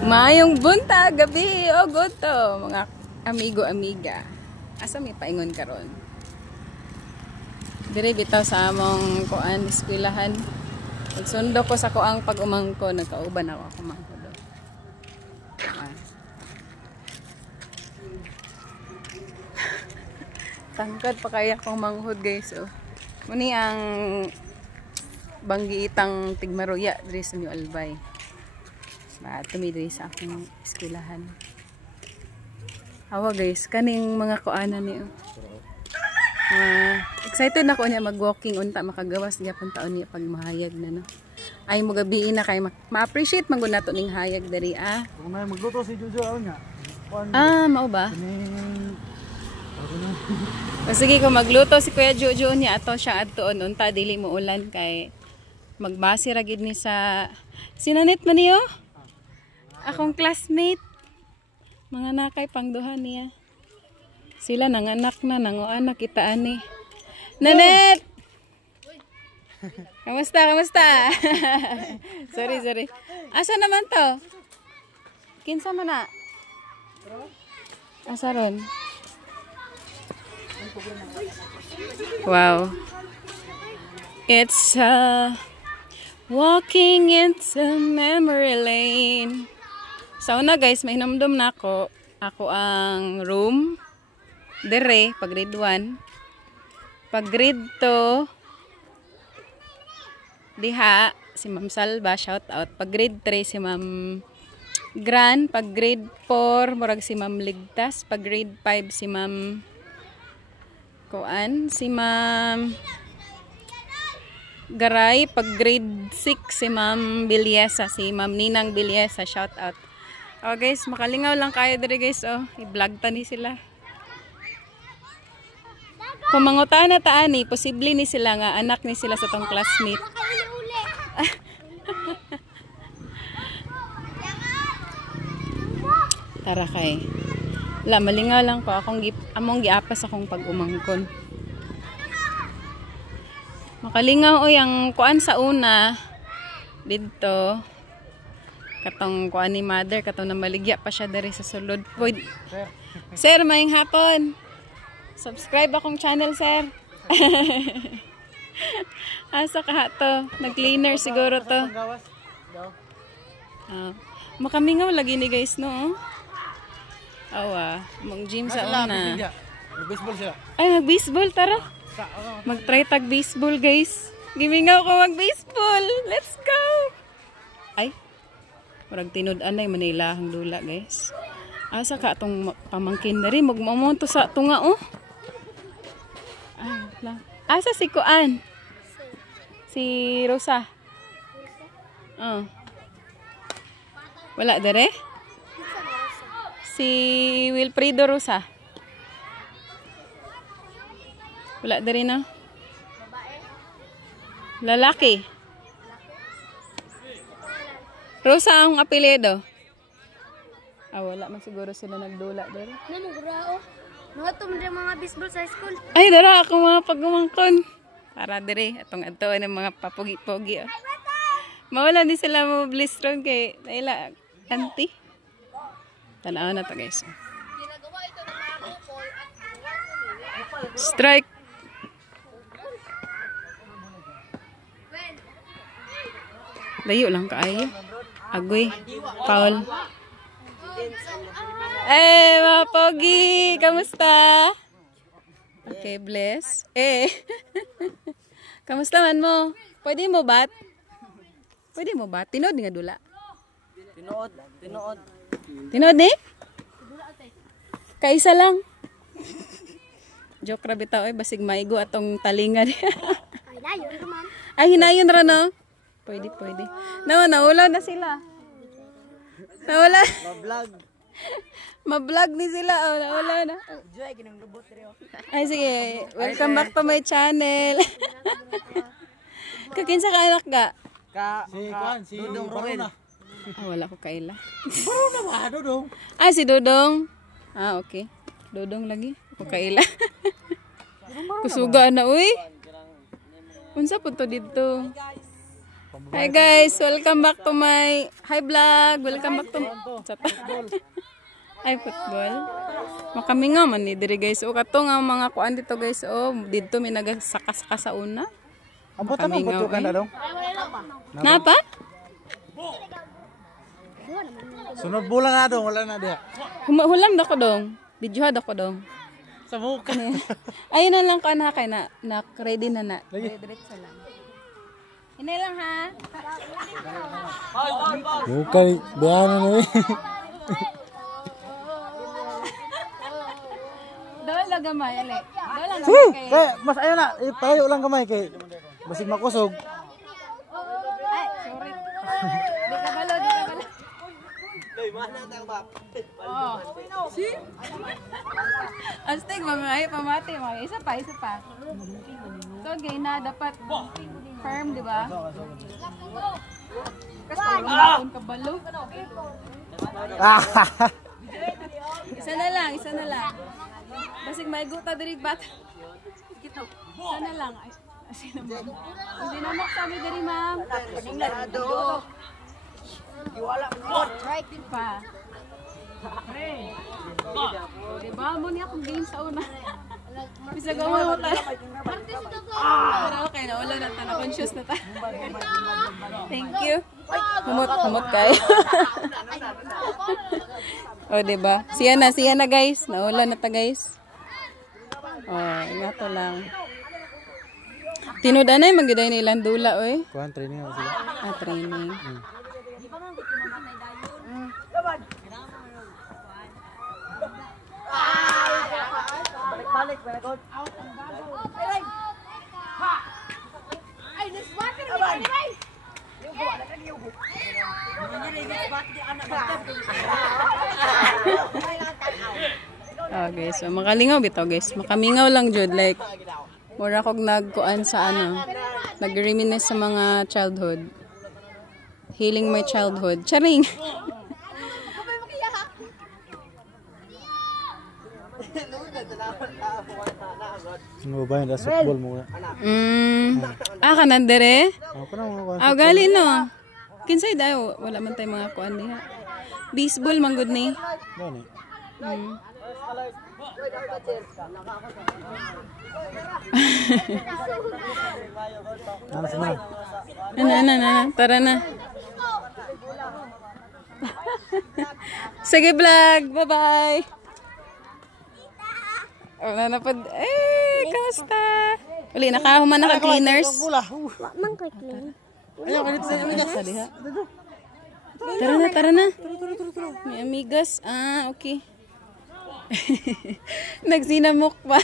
Mayong buntag, gabi, o goto, mga amigo-amiga. Asa may paingon karon? Dire bitaw sa among kuan eskwelahan. Pagsundo ko sa kuang pag-umangko, nagkauban ako kumangko do. Tangkad pa kaya kong manghud guys, oh. Muni ang banggiitang tigmaruya diri sa New Albay. Tumidiri sa akong eskwelahan. Hawa guys, kaning mga kuanan niyo. Excited na ko niya mag-walking unta makagawas gyapon taon niya pag mahayag na no. Ay mo gabi na kay ma-appreciate man gud nato ning hayag diri ah. Kung may magluto si Jojo aw nya. Mao ba? O sige ko magluto si Kuya Jojo niya ato siya adtuon unta dili mo ulan kay magbase ra gid ni sa sinanit man niyo. Akong classmate. Mga nakay pangduhan niya. Sila nanganak na, nanguanak kita ani. Nanet! Kamusta, kamusta? sorry. Asa naman to? Kinsa man na? Asa ron? Wow. It's walking into memory lane. Sa una guys, may hinumdum na ako. Ako ang room. Dere, pag grade 1. Pag grade 2, diha, si Ma'am Salva, shout out. Pag grade 3, si Ma'am Gran. Pag grade 4, murag si Ma'am Ligtas. Pag grade 5, si Ma'am Kuan. Si Ma'am Garay. Pag grade 6, si Ma'am Bilyesa. Si Ma'am Ninang Bilyesa, shout out. Oh guys, makalingaw lang kayo diri guys, oh. I-vlog ta ni sila. Kung mangutaan na taan ni, posible ni sila nga anak ni sila sa tong classmate. Tara kay. Wala, malingaw lang ko among giapas akong pag-umangkon. Makalingaw o yang kuan sa una dito. Katong kuan ni mother, katong namaligya pa siya dari sa sulod. Sir, maayong hapon. Subscribe akong channel, sir. Asa ka to? Nag-cleaner siguro to. Makamingaw lagi ni guys, no? Awa, mong gym sa una. Baseball siya. Ay, mag-baseball, tara. Mag-try tag-baseball, guys. Gimingaw ko mag-baseball. Let's go! Ay, murag tinud-anay Manila ang dula guys. Asa ka atong pamangkin na rin magmamonto sa tunga oh. Ay, lang. Asa si Kuan? Si Rosa. Oh. Wala dere? Si Wilfredo Rosa. Wala dere na? Lalaki. Rosa ang apelyido. Wala man siguro sila nagdula dere. Namugurao. Mga tumdre mga baseball sa school. Ay, dara ako mga pagumangkon. Para dere atong adto ng mga papugi-pugi. Oh. Mawala din sila mo blistron kay naila auntie. Tanaw na to guys. Strike. Layo lang kaayo. Agoy. Paul. Mga pogi. Kamusta? Okay, bless. Kamusta man mo? Pwede mo bat? Pwede mo bat? Tinood nga dula. Tinood. Tinood ni? Kaisa lang. Joke ra bitaw ay basig maigo atong talingan. Hinayon ra man. Ay hinayon ra no. Pwede. Nawala na sila. Nawala. Ma-vlog ni sila. Oh, nawala na. Ay sige, welcome back to my channel. Kakinsa ka anak ka? Si Dudong Romel. Wala ko kaila. Baro na ba, Dudong? Ay, si Dudong. Okay. Dudong lagi. Ako kaila. Kusuga na, uy. Unsa po to dito? Hi guys, welcome back to my vlog. Welcome back to ay football. Makami nga man ni diri guys. O kato nga mga kuan dito guys. O dito may nagasaka-saka sa una. Amo ta man puto ka na dong. Napa? Sunod bulan na dong, wala na diha. Hulam dako dong. Videohan dako dong. Sa muka. Ayun na lang ka na kay na ready na na. Diretso lang. Hinay lang ha. Okay, biyanan na eh. Dawal lang gamay, ali. Dawal lang gamay kay. Kaya mas ayo na, ipayo lang kamay kay basig makusog. Ay, sorry. Di ka balo, di ka balo. Kay mana ta ba? Oh. Si? Astig mga ay pamati, mga isa pa, isa pa. So gay na dapat firm, di ba? Kasi pag ka balo. Isa na lang, isa na lang. Basig may guta diri bat. Kito. Isa na lang. Ay, hindi naman kami diri, ma'am. Iwala mo. Right pa. Pre. Diba mo niya akong game sa una. Bisa gawa mo ta. Pero okay na, wala na ta. Na-conscious na ta. Thank you. Humot kayo. O, diba? Siya na guys. Naula na ta guys. O, nga to lang. Tinuda na yung magiday nilang dula, oy. Kuan training na sila. Ah, training. Balik. Ay, nagwater ni Kanibay! Oh guys, so makalingaw bitaw guys. Makamingaw lang jud like mura kog nagkuan sa ano, nag-reminisce sa mga childhood. Healing my childhood. Charing. Ano ba yun? Football mo. Kanan dere? Ako na mga kuan. Gali no. Kinsay dayo wala man tay mga kuan diha. Baseball man gud ni. Gani. Ano, tara na. Sige vlog, bye-bye. Wala na pa. Kamusta? Uli, nakahuman na ka cleaners. Man kay clean. Ayaw, kanito sa amigas. Tara na. May amigas. Okay. Nagsinamok pa.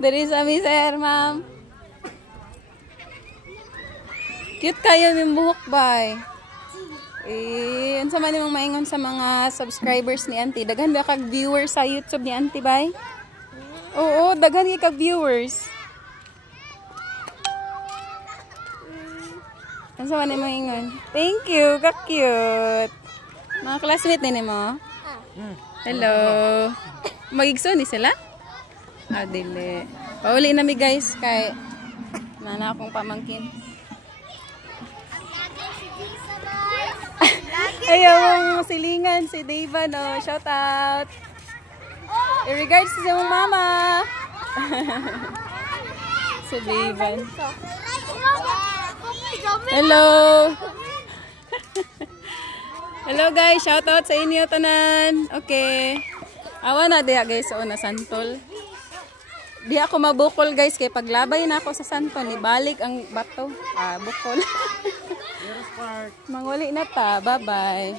Dari sa mi sir, ma'am. Cute kayo yung buhok ba? Ano sa man yung maingon sa mga subscribers ni Auntie? Daghan ba kag viewers sa YouTube ni Auntie ba? Oo, daghan kag viewers. Ano sa man yung maingon? Thank you, ka-cute. Mga classmate din mo? Hello. Magigso ni sila? Dili. Pauli na mi guys kay nana akong pamangkin. Ayaw silingan si Deva no. Shout out. In regards to yung mama. Si Deva. Hello. Hello guys, shout out sa inyo tanan. Okay. Awa na diha guys sa una santol. Di ako mabukol guys kay paglabay na ako sa santol ni balik ang bato. Bukol. Manguli na ta. Bye-bye.